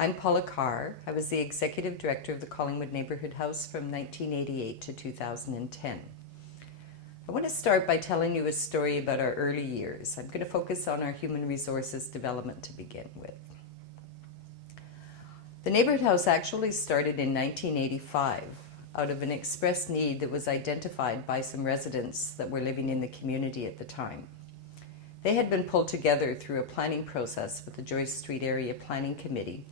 I'm Paula Carr. I was the Executive Director of the Collingwood Neighbourhood House from 1988 to 2010. I want to start by telling you a story about our early years. I'm going to focus on our human resources development to begin with. The Neighbourhood House actually started in 1985 out of an express need that was identified by some residents that were living in the community at the time. They had been pulled together through a planning process with the Joyce Street Area Planning Committee.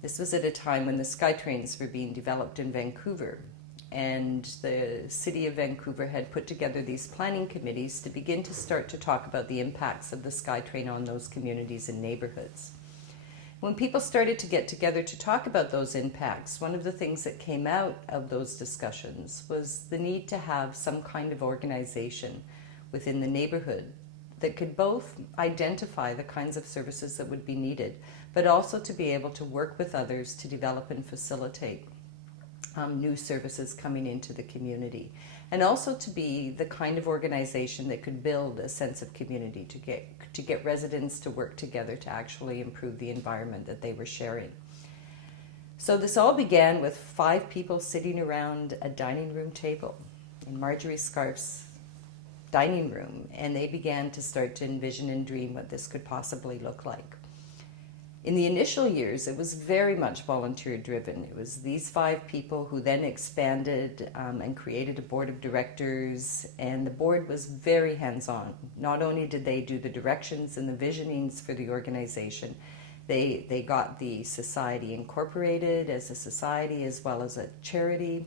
This was at a time when the SkyTrains were being developed in Vancouver, and the City of Vancouver had put together these planning committees to begin to start to talk about the impacts of the SkyTrain on those communities and neighbourhoods. When people started to get together to talk about those impacts, one of the things that came out of those discussions was the need to have some kind of organization within the neighbourhood that could both identify the kinds of services that would be needed, but also to be able to work with others to develop and facilitate new services coming into the community, and also to be the kind of organization that could build a sense of community to get residents to work together to actually improve the environment that they were sharing. So this all began with 5 people sitting around a dining room table in Marjorie Scarf's dining room, and they began to start to envision and dream what this could possibly look like. In the initial years, it was very much volunteer driven. It was these 5 people who then expanded and created a board of directors, and the board was very hands-on. Not only did they do the directions and the visionings for the organization, they got the society incorporated as a society as well as a charity.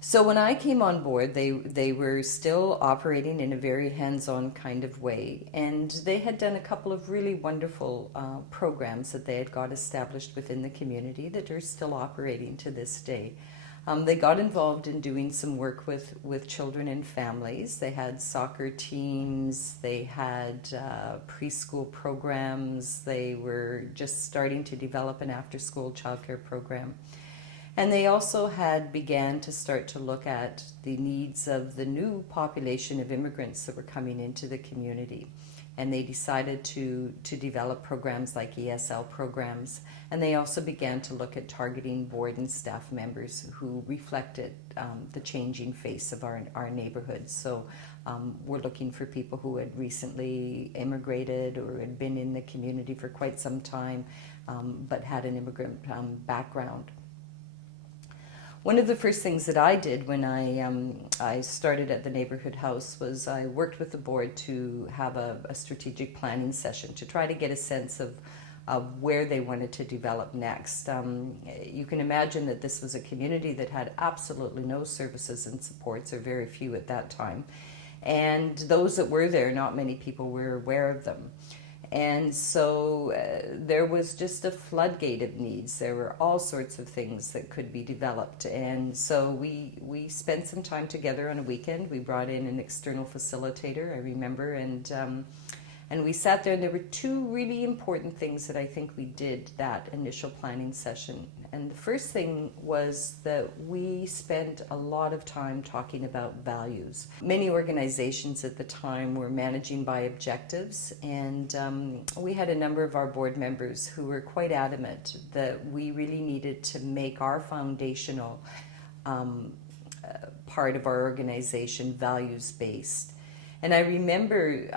So when I came on board, they were still operating in a very hands-on kind of way, and they had done a couple of really wonderful programs that they had got established within the community that are still operating to this day. They got involved in doing some work with children and families. They had soccer teams, they had preschool programs, they were just starting to develop an after-school childcare program. And they also had began to start to look at the needs of the new population of immigrants that were coming into the community. And they decided to develop programs like ESL programs. And they also began to look at targeting board and staff members who reflected the changing face of our neighborhood. So we're looking for people who had recently immigrated or had been in the community for quite some time, but had an immigrant background. One of the first things that I did when I started at the Neighbourhood House was I worked with the board to have a strategic planning session to try to get a sense of where they wanted to develop next. You can imagine that this was a community that had absolutely no services and supports, or very few at that time. And those that were there, not many people were aware of them. And so there was just a floodgate of needs. There were all sorts of things that could be developed. And so we spent some time together on a weekend. We brought in an external facilitator, I remember, and we sat there, and there were 2 really important things that I think we did that initial planning session. And the first thing was that we spent a lot of time talking about values. Many organizations at the time were managing by objectives, and we had a number of our board members who were quite adamant that we really needed to make our foundational part of our organization values-based. And I remember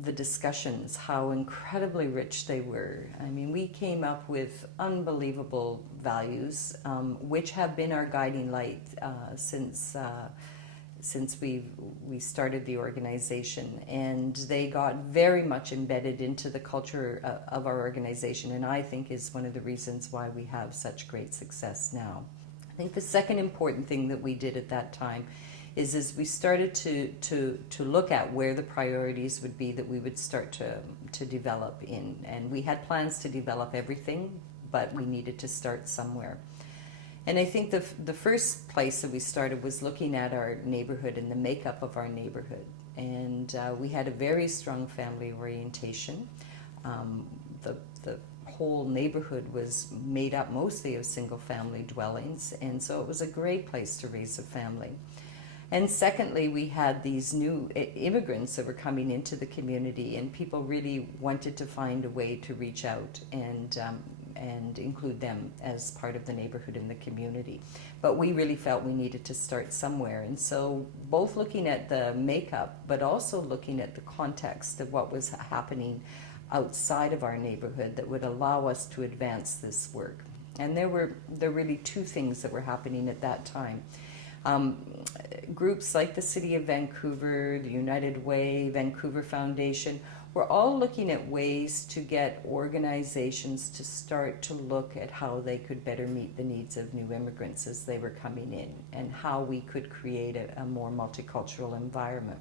the discussions, how incredibly rich they were. I mean, we came up with unbelievable values, which have been our guiding light since we started the organization. And they got very much embedded into the culture of our organization, and I think is one of the reasons why we have such great success now. I think the second important thing that we did at that time is we started to look at where the priorities would be that we would start to develop in. And we had plans to develop everything, but we needed to start somewhere. And I think the first place that we started was looking at our neighborhood and the makeup of our neighborhood. And we had a very strong family orientation. The whole neighborhood was made up mostly of single-family dwellings, and so it was a great place to raise a family. And secondly, we had these new immigrants that were coming into the community, and people really wanted to find a way to reach out and and include them as part of the neighborhood and the community. But we really felt we needed to start somewhere. And so both looking at the makeup, but also looking at the context of what was happening outside of our neighborhood that would allow us to advance this work. And there were really two things that were happening at that time. Groups like the City of Vancouver, the United Way, Vancouver Foundation, were all looking at ways to get organizations to start to look at how they could better meet the needs of new immigrants as they were coming in, and how we could create a more multicultural environment.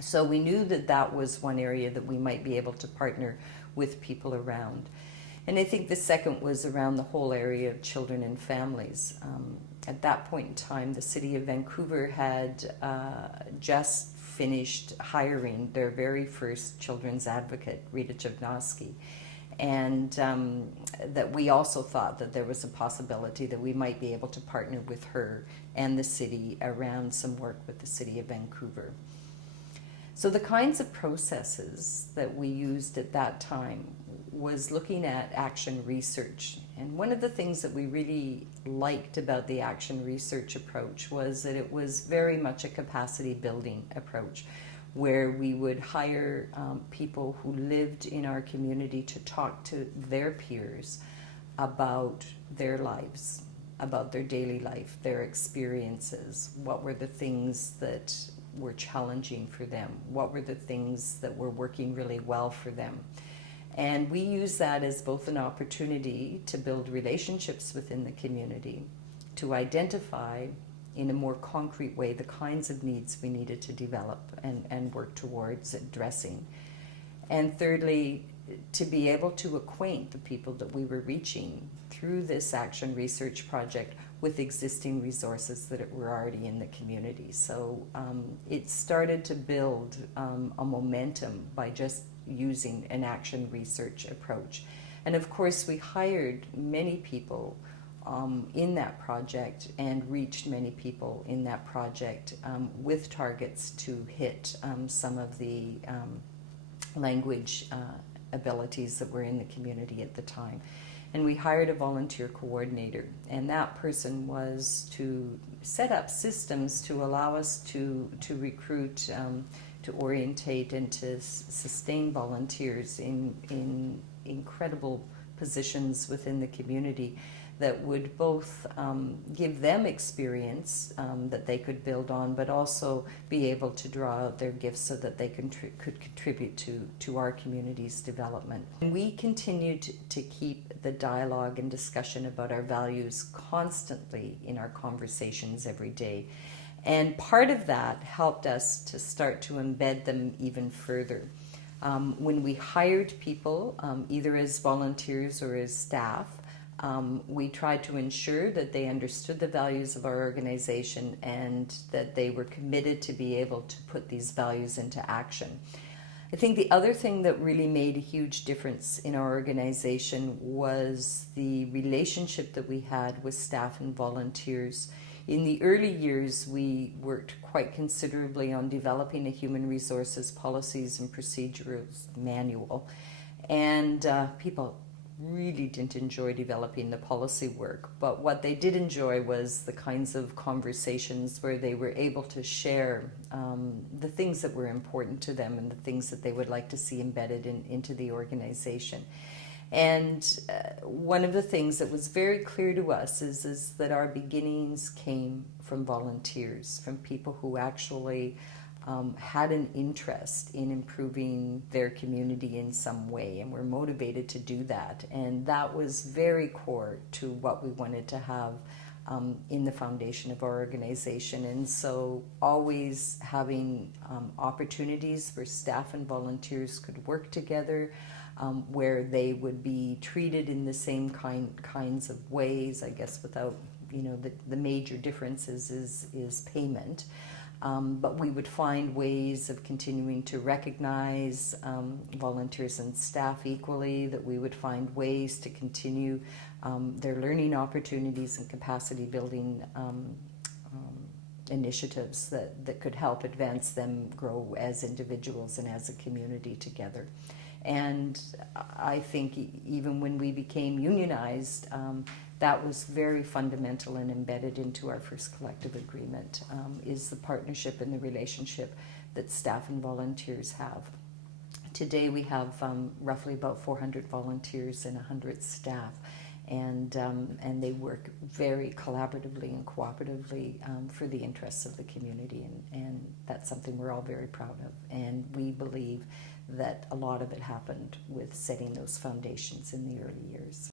So we knew that that was one area that we might be able to partner with people around. And I think the second was around the whole area of children and families. At that point in time, the City of Vancouver had just finished hiring their very first children's advocate, Rita Chavnosky. And that we also thought that there was a possibility that we might be able to partner with her and the city around some work with the City of Vancouver. So the kinds of processes that we used at that time was looking at action research. And one of the things that we really liked about the action research approach was that it was very much a capacity building approach, where we would hire people who lived in our community to talk to their peers about their lives, about their daily life, their experiences. What were the things that were challenging for them? What were the things that were working really well for them? And we use that as both an opportunity to build relationships within the community, to identify in a more concrete way the kinds of needs we needed to develop and work towards addressing. And thirdly, to be able to acquaint the people that we were reaching through this action research project with existing resources that were already in the community. So it started to build a momentum by just using an action research approach. And of course, we hired many people in that project and reached many people in that project with targets to hit some of the language abilities that were in the community at the time. And we hired a volunteer coordinator, and that person was to set up systems to allow us to recruit, to orientate, and to sustain volunteers in incredible positions within the community that would both give them experience that they could build on, but also be able to draw out their gifts so that they could contribute to our community's development. And we continued to keep the dialogue and discussion about our values constantly in our conversations every day. And part of that helped us to start to embed them even further. When we hired people, either as volunteers or as staff, we tried to ensure that they understood the values of our organization and that they were committed to be able to put these values into action. I think the other thing that really made a huge difference in our organization was the relationship that we had with staff and volunteers. In the early years, we worked quite considerably on developing a human resources policies and procedures manual, and people really didn't enjoy developing the policy work, but what they did enjoy was the kinds of conversations where they were able to share the things that were important to them and the things that they would like to see embedded into the organization. And one of the things that was very clear to us is that our beginnings came from volunteers, from people who actually had an interest in improving their community in some way and were motivated to do that. And that was very core to what we wanted to have in the foundation of our organization. And so always having opportunities where staff and volunteers could work together, where they would be treated in the same kinds of ways, I guess without, the major differences is payment. But we would find ways of continuing to recognize volunteers and staff equally, that we would find ways to continue their learning opportunities and capacity building initiatives that could help advance them grow as individuals and as a community together. And I think even when we became unionized, that was very fundamental and embedded into our first collective agreement, is the partnership and the relationship that staff and volunteers have. Today we have roughly about 400 volunteers and 100 staff, and they work very collaboratively and cooperatively for the interests of the community, and that's something we're all very proud of. And we believe that a lot of it happened with setting those foundations in the early years.